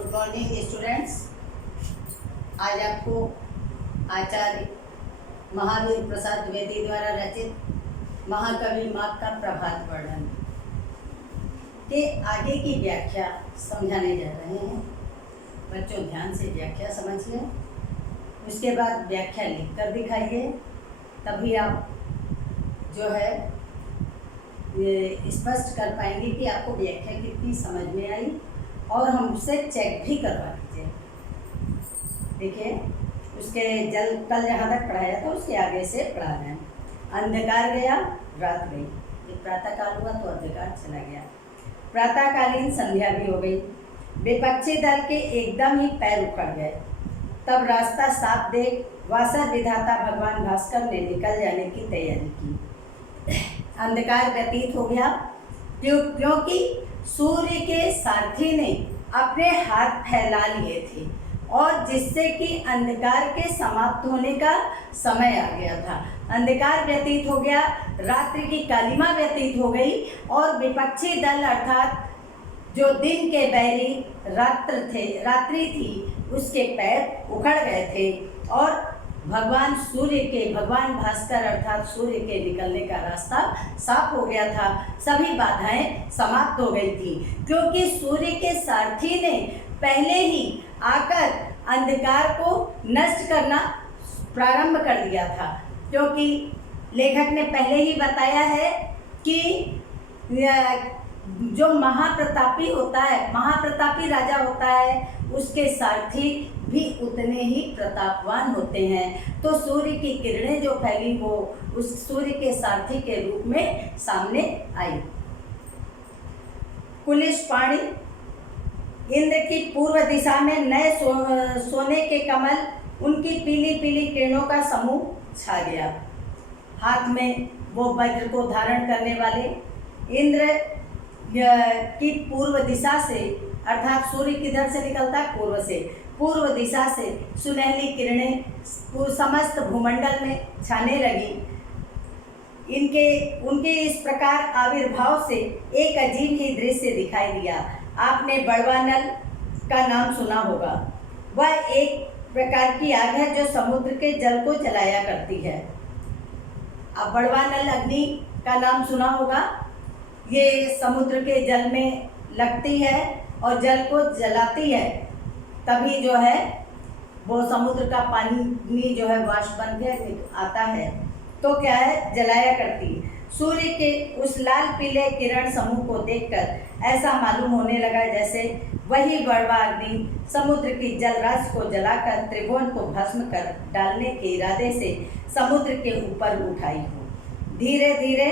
Good morning students. आज आपको आचार्य महावीर प्रसाद द्विवेदी द्वारा रचित महाकवि माघ का प्रभात वर्णन के आगे की व्याख्या समझाने जा रहे हैं। बच्चों ध्यान से व्याख्या समझ लें, उसके बाद व्याख्या लिख कर दिखाइए, तभी आप जो है ये स्पष्ट कर पाएंगे कि आपको व्याख्या कितनी समझ में आई, और हम उससे चेक भी करवा दीजिए। देखिए, उसके कल जहाँ तक पढ़ाया था उसके आगे से पढ़ा रहे हैं। अंधकार गया, रात गई। जब प्रातःकाल हुआ तो अंधकार चला गया। प्रातःकालीन संध्या भी हो गई। विपक्षी दल के एकदम ही पैर उखड़ गए। तब रास्ता साफ देख वासर विधाता भगवान भास्कर ने निकल जाने की तैयारी की। अंधकार व्यतीत हो गया क्योंकि सूर्य के सारथी ने अपने हाथ फैला लिए थे, और जिससे कि अंधकार के समाप्त होने का समय आ गया था। अंधकार व्यतीत हो गया, रात्रि की कालिमा व्यतीत हो गई, और विपक्षी दल अर्थात जो दिन के बैरी रात्रि थी, उसके पैर उखड़ गए थे, और भगवान भास्कर अर्थात सूर्य के निकलने का रास्ता साफ हो गया था। सभी बाधाएं समाप्त हो गई थी, क्योंकि सूर्य के सारथी ने पहले ही आकर अंधकार को नष्ट करना प्रारंभ कर दिया था। क्योंकि लेखक ने पहले ही बताया है कि जो महाप्रतापी राजा होता है, उसके सारथी भी उतने ही प्रतापवान होते हैं। तो सूर्य की किरणें जो फैली वो उस सूर्य के सारथी के रूप में सामने आई। कुलिश पाणी इंद्र की पूर्व दिशा में नए सोने के कमल, उनकी पीली पीली किरणों का समूह छा गया। हाथ में वो वज्र को धारण करने वाले इंद्र की पूर्व दिशा से, अर्थात सूर्य किधर से निकलता है? पूर्व से। पूर्व दिशा से सुनहली किरणें समस्त भूमंडल में छाने लगी। उनके इस प्रकार आविर्भाव से एक अजीब ही दृश्य दिखाई दिया। आपने बड़वा नल का नाम सुना होगा। वह एक प्रकार की आग है जो समुद्र के जल को जलाया करती है। अब बड़वा नल अग्नि का नाम सुना होगा। ये समुद्र के जल में लगती है और जल को जलाती है, तभी जो है वो समुद्र का पानी जो है वाष्प बन के आता है, तो क्या है, जलाया करती। सूर्य के उस लाल पीले किरण समूह को देखकर ऐसा मालूम होने लगा जैसे वही बड़वा अग्नि समुद्र की जल राशि को जलाकर त्रिभुवन को भस्म कर डालने के इरादे से समुद्र के ऊपर उठाई हो। धीरे धीरे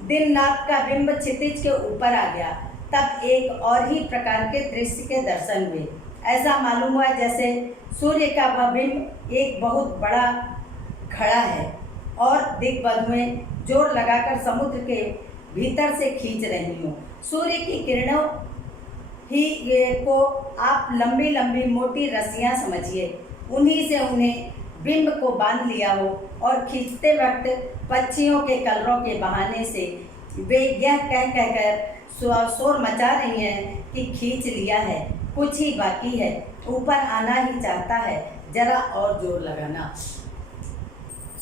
दिननाथ का बिंब क्षितिज के ऊपर आ गया। तब एक और ही प्रकार के दृश्य के दर्शन हुए। ऐसा मालूम हुआ जैसे सूर्य का वह बिंब एक बहुत बड़ा घड़ा है, और दिग्बंधुएं जोर लगाकर समुद्र के भीतर से खींच रही हो। सूर्य की किरणों ही को आप लंबी लंबी मोटी रस्सियां समझिए, उन्हीं से उन्हें बिंब को बांध लिया हो, और खींचते वक्त पक्षियों के कलरों के बहाने से वे यह कह कहकर शोर मचा रही हैं कि खींच लिया है, कुछ ही बाकी है, ऊपर आना ही चाहता है, जरा और जोर लगाना।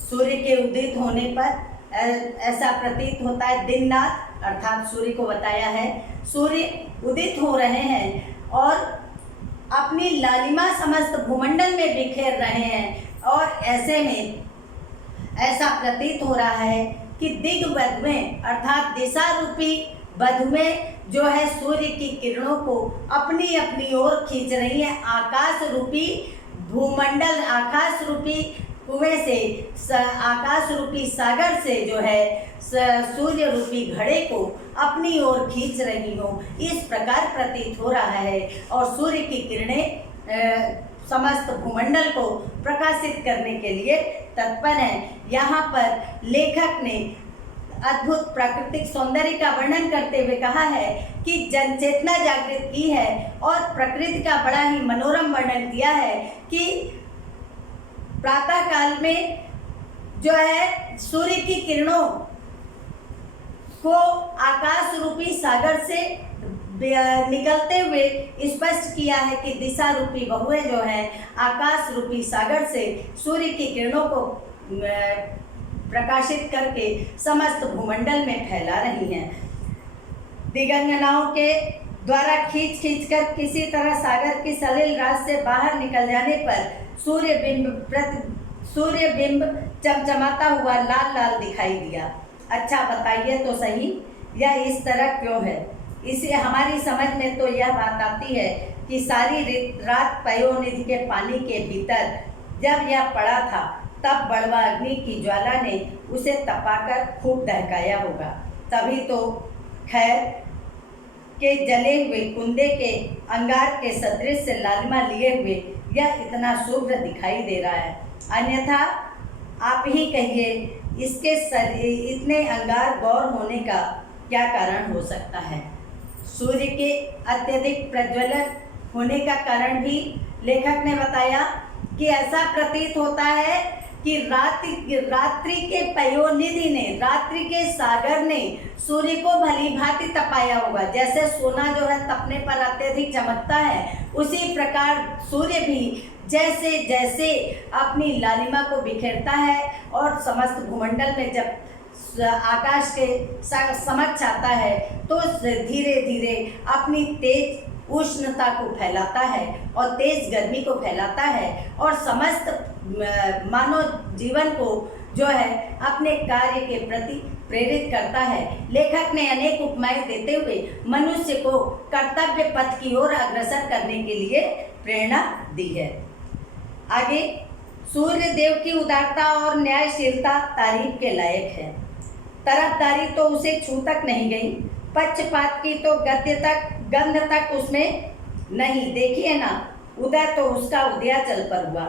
सूर्य के उदित होने पर ऐसा प्रतीत होता है। दिननाथ अर्थात सूर्य को बताया है, सूर्य उदित हो रहे हैं और अपनी लालिमा समस्त भूमंडल में बिखेर रहे हैं, और ऐसे में ऐसा प्रतीत हो रहा है कि दिग्बंधुएं अर्थात दिशा रूपी बंधुएं जो है सूर्य की किरणों को अपनी अपनी ओर खींच रही हैं। आकाश रूपी भूमंडल, आकाश रूपी कुएं से, आकाश रूपी सागर से जो है सूर्य रूपी घड़े को अपनी ओर खींच रही हो, इस प्रकार प्रतीत हो रहा है। और सूर्य की किरणें समस्त भूमंडल को प्रकाशित करने के लिए तत्पर हैं। यहाँ पर लेखक ने अद्भुत प्राकृतिक सौंदर्य का वर्णन करते हुए कहा है कि जनचेतना जागृत की है, और प्रकृति का बड़ा ही मनोरम वर्णन किया है कि प्रातः काल में जो है सूर्य की किरणों को आकाश रूपी सागर से निकलते हुए स्पष्ट किया है कि दिशा रूपी बहुएं जो है आकाश रूपी सागर से सूर्य की किरणों को प्रकाशित करके समस्त भूमंडल में फैला रही हैं। दिगंगनाओं के द्वारा खींच कर किसी तरह सागर की सलिल रात से बाहर निकल जाने पर सूर्य बिंब चमचमाता हुआ लाल लाल दिखाई दिया। अच्छा बताइए तो सही, यह इस तरह क्यों है? इसे हमारी समझ में तो यह बात आती है कि सारी रात पयोनिधि के पानी के भीतर जब यह पड़ा था तब बड़वा अग्नि की ज्वाला ने उसे तपाकर खूब दहकाया होगा, तभी तो खैर के जले हुए कुंदे के अंगार के सदृश से लालिमा लिए हुए यह इतना शुभ्र दिखाई दे रहा है। अन्यथा आप ही कहिए, इसके इतने अंगार गौर होने का क्या कारण हो सकता है? सूर्य के अत्यधिक प्रज्वलन होने का कारण भी लेखक ने बताया कि ऐसा प्रतीत होता है कि रात्रि के पयोनिधि ने, रात्रि के सागर ने सूर्य को भली भांति तपाया होगा। जैसे सोना जो है तपने पर अत्यधिक चमकता है, उसी प्रकार सूर्य भी जैसे जैसे अपनी लालिमा को बिखेरता है और समस्त भूमंडल में जब आकाश के समक्ष आता है तो धीरे धीरे अपनी तेज उष्णता को फैलाता है और तेज गर्मी को फैलाता है और समस्त मानव जीवन को जो है अपने कार्य के प्रति प्रेरित करता है। लेखक ने अनेक उपमाएं देते हुए मनुष्य को कर्तव्य पथ की ओर अग्रसर करने के लिए प्रेरणा दी है। आगे, सूर्य देव की उदारता और न्यायशीलता तारीफ के लायक है। तरफदारी तो उसे छू तक नहीं गई, पक्षपात की तो गंध तक उसमें नहीं। देखिए ना, उदय तो उसका उदयाचल पर हुआ,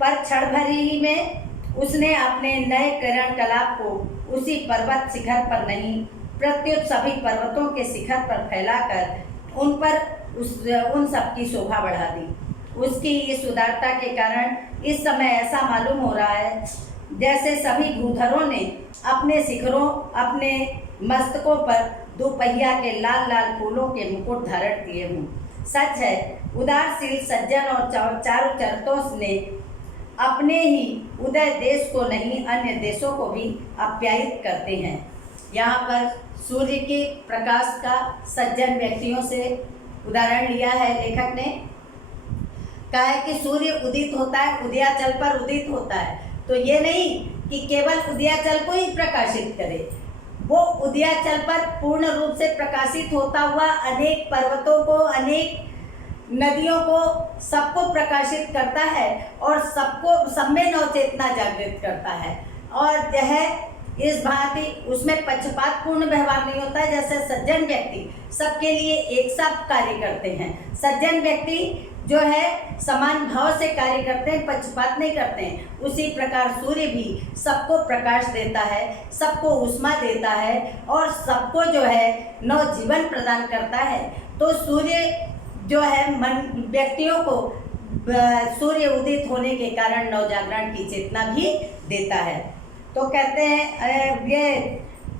पर क्षण भर ही में उसने अपने नए किरण कलाप को उसी पर्वत शिखर पर नहीं, प्रत्युत सभी पर्वतों के शिखर पर फैलाकर उन सब की शोभा बढ़ा दी। उसकी इस उदारता के कारण इस समय ऐसा मालूम हो रहा है जैसे सभी भूधरों ने अपने शिखरों, अपने मस्तकों पर दोपहिया के लाल लाल फूलों के मुकुट धारण किए हों। सच है, उदारशील सज्जन और चारु चरितों ने अपने ही उदय देश को नहीं, अन्य देशों को भी आप्यायित करते हैं। यहाँ पर सूर्य के प्रकाश का सज्जन व्यक्तियों से उदाहरण लिया है। लेखक ने कहा है कि सूर्य उदित होता है, उदयाचल पर उदित होता है, तो ये नहीं कि केवल उदयाचल को ही प्रकाशित करे, वो उदयाचल पर पूर्ण रूप से प्रकाशित होता हुआ अनेक पर्वतों को, अनेक नदियों को, सबको प्रकाशित करता है और सब में नवचेतना जागृत करता है। और यह इस भांति उसमें पक्षपात पूर्ण व्यवहार नहीं होता है। जैसे सज्जन व्यक्ति सबके लिए एक साथ कार्य करते हैं, सज्जन व्यक्ति जो है समान भाव से कार्य करते हैं, पक्षपात नहीं करते हैं। उसी प्रकार सूर्य भी सबको प्रकाश देता है, सबको उष्मा देता है और सबको जो है नव जीवन प्रदान करता है। तो सूर्य जो है व्यक्तियों को सूर्य उदित होने के कारण नव जागरण की चेतना भी देता है। तो कहते हैं ये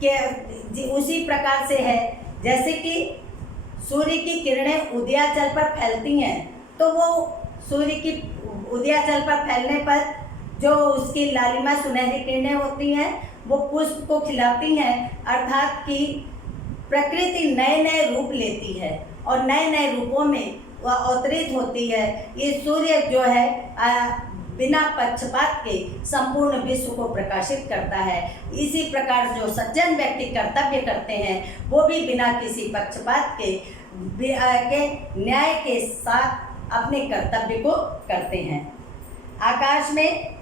कि उसी प्रकार से है जैसे कि सूर्य की किरणें उदयाचल पर फैलती हैं, तो वो सूर्य की उदयाचल पर फैलने पर जो उसकी लालिमा सुनहरी किरणें होती हैं वो पुष्प को खिलाती हैं, अर्थात कि प्रकृति नए नए रूप लेती है और नए नए रूपों में वह अवतरित होती है। ये सूर्य जो है बिना पक्षपात के संपूर्ण विश्व को प्रकाशित करता है। इसी प्रकार जो सज्जन व्यक्ति कर्तव्य करते हैं वो भी बिना किसी पक्षपात के न्याय के साथ अपने कर्तव्य को करते हैं। आकाश में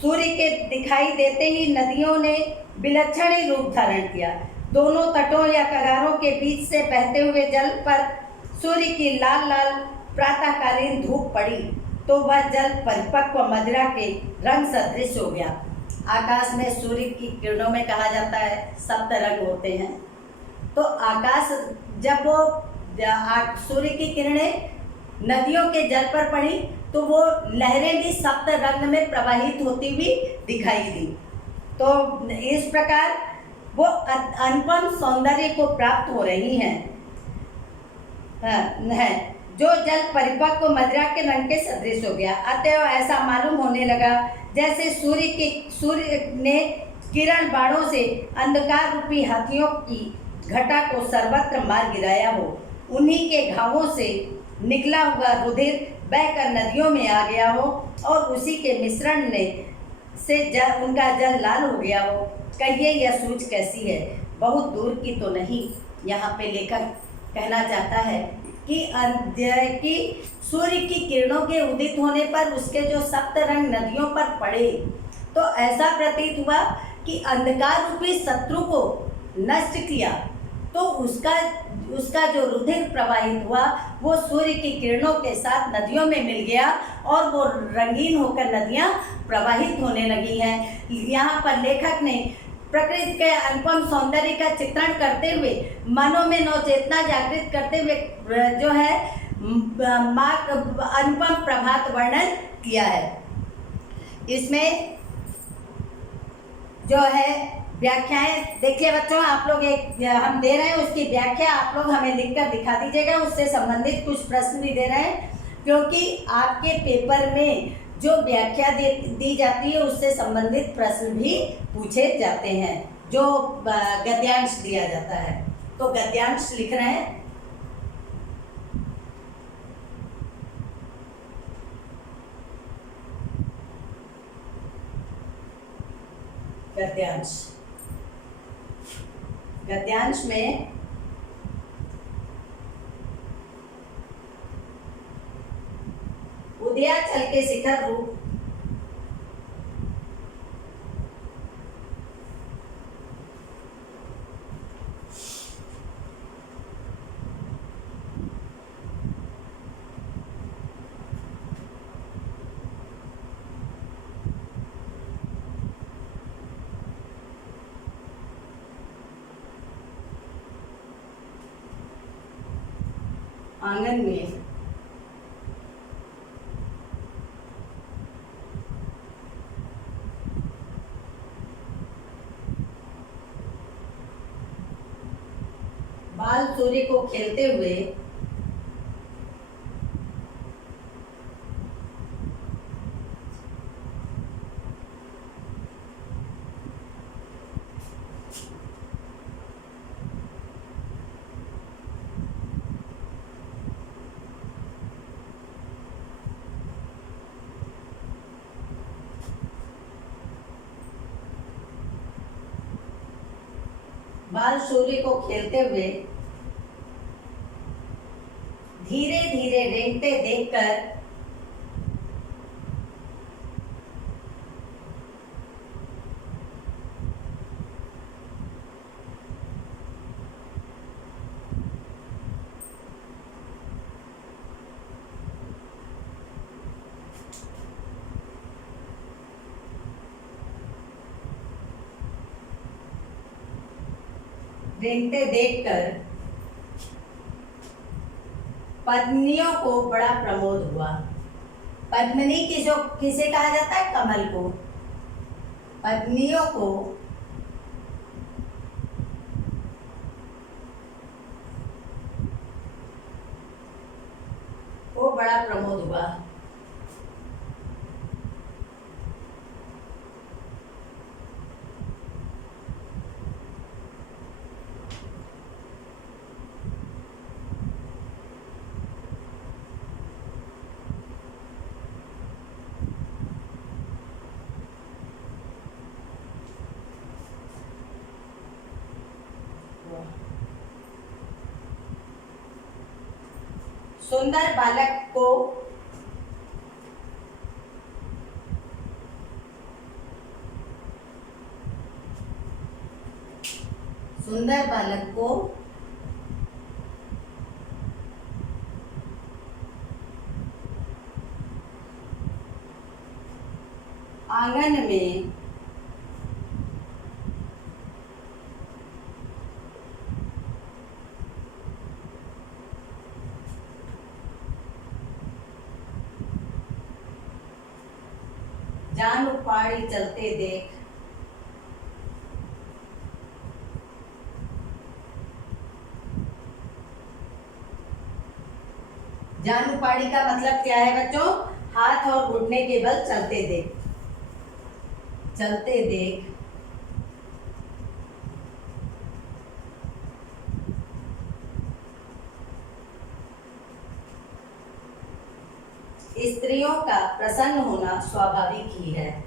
सूर्य के दिखाई देते ही नदियों ने विलक्षण ही रूप धारण किया। दोनों तटों या कगारों के बीच से बहते हुए जल पर सूर्य की लाल लाल प्रातःकालीन धूप पड़ी तो वह जल परिपक्व मदिरा के रंग सदृश हो गया। आकाश में सूर्य की किरणों में कहा जाता है सप्त रंग होते हैं। तो आकाश जब वो सूर्य की किरणें नदियों के जल पर पड़ी तो वो लहरें भी सप्त रंग में प्रवाहित होती हुई दिखाई दी। तो इस प्रकार वो अनुपम सौंदर्य को प्राप्त हो रही हैं। है, जो जल परिपक्व मदिरा के रंग के सदृश हो गया। अतएव ऐसा मालूम होने लगा जैसे सूर्य ने किरण बाणों से अंधकार रूपी हाथियों की घटा को सर्वत्र मार गिराया हो। उन्हीं के घावों से निकला हुआ रुधिर बहकर नदियों में आ गया हो और उसी के मिश्रण ने से उनका जल लाल हो गया हो। कहिए यह सूझ कैसी है? बहुत दूर की तो नहीं। यहाँ पे लेखक कहना चाहता है कि सूर्य की किरणों के उदित होने पर उसके जो सप्त रंग नदियों पर पड़े तो ऐसा प्रतीत हुआ कि अंधकार रूपी शत्रु को नष्ट किया, तो उसका जो रुधिर प्रवाहित हुआ वो सूर्य की किरणों के साथ नदियों में मिल गया और वो रंगीन होकर नदियां प्रवाहित होने लगी हैं। यहाँ पर लेखक ने प्रकृति के अनुपम सौंदर्य का चित्रण करते हुए मनों में नवचेतना जागृत करते हुए जो है अनुपम प्रभात वर्णन किया है। इसमें जो है व्याख्याएं देखिए बच्चों, आप लोग एक हम दे रहे हैं उसकी व्याख्या आप लोग हमें लिखकर दिखा दीजिएगा। उससे संबंधित कुछ प्रश्न भी दे रहे हैं क्योंकि आपके पेपर में जो व्याख्या दी जाती है उससे संबंधित प्रश्न भी पूछे जाते हैं जो गद्यांश दिया जाता है। तो गद्यांश लिख रहे हैं। गद्यांश में उदयाचल के शिखर रूप आंगन में बाल सूर्य को खेलते हुए धीरे धीरे रेंगते देखकर पत्नियों को बड़ा प्रमोद हुआ। पद्मिनी किसे कहा जाता है? कमल को। पत्नियों को बड़ा प्रमोद हुआ। सुंदर बालक को आंगन में जान उपाड़ी चलते देख जानुपाड़ी का मतलब क्या है बच्चों? हाथ और घुटने के बल चलते देख। चलते देख। स्त्रियों का प्रसन्न होना स्वाभाविक ही है।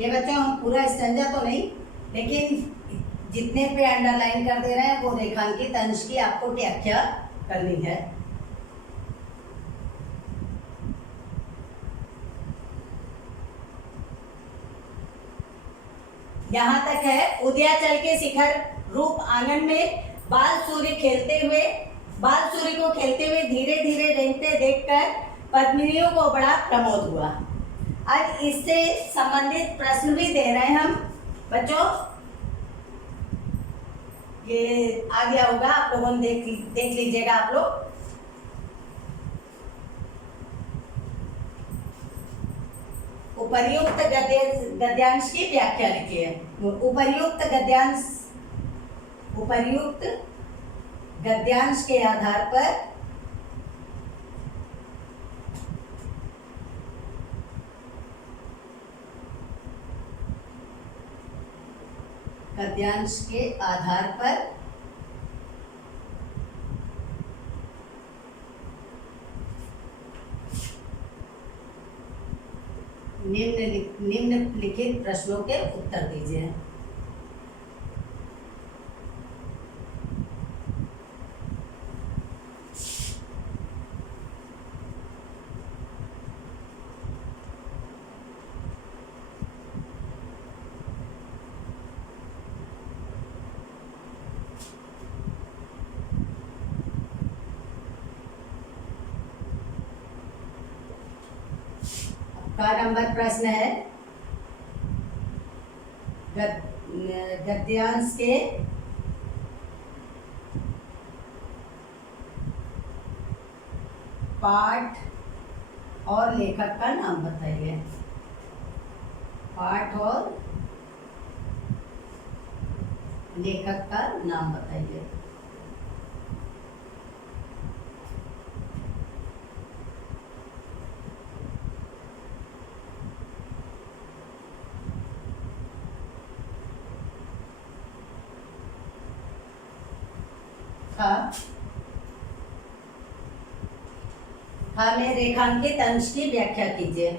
ये बच्चों हम पूरा स्टैंजा तो नहीं, लेकिन जितने पे अंडरलाइन कर दे रहे हैं वो रेखांकित अंश की आपको व्याख्या करनी है। यहाँ तक है। उदयाचल के शिखर रूप आंगन में बाल सूर्य को खेलते हुए धीरे धीरे रेंगते देखकर पद्मिनियों को बड़ा प्रमोद हुआ। आज इससे संबंधित प्रश्न भी दे रहे हैं हम बच्चों। ये आ गया होगा आप लोगों ने, देख लीजिएगा आप लोग। उपर्युक्त गद्यांश की व्याख्या लिखिए। उपर्युक्त गद्यांश के आधार पर निम्नलिखित प्रश्नों के उत्तर दीजिए। का नंबर प्रश्न है, गद्यांश के पाठ और लेखक का नाम बताइए। पाठ और लेखक का नाम बताइए। में रेखांकित अंश की व्याख्या कीजिए।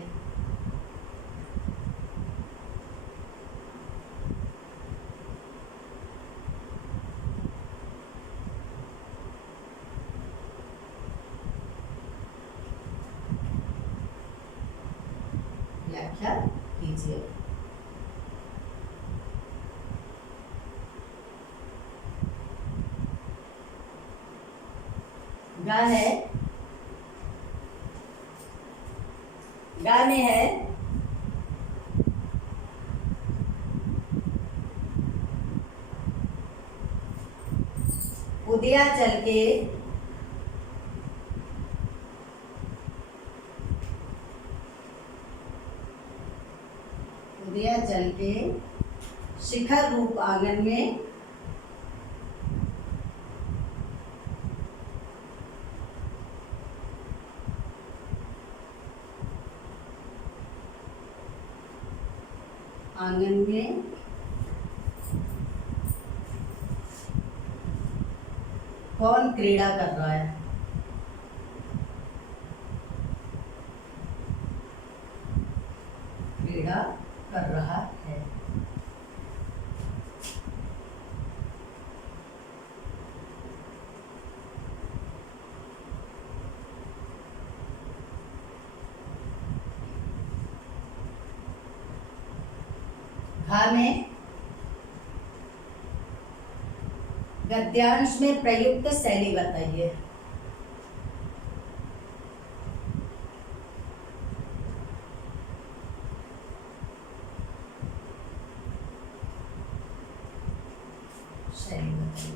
व्याख्या कीजिए। गा है, गा में है उदयाचल के शिखर रूप आंगन में कौन क्रीड़ा कर रहा है? क्रीड़ा कर रहा है। घा में गद्यांश में प्रयुक्त शैली बताइए। शैली बताइए।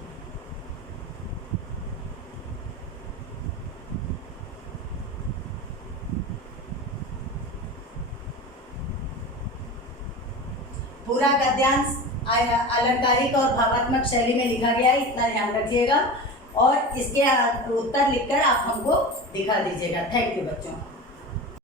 पूरा गद्यांश अलंकारिक और भावात्मक शैली में लिखा गया है, इतना ध्यान रखिएगा और इसके उत्तर लिखकर आप हमको दिखा दीजिएगा। थैंक यू बच्चों।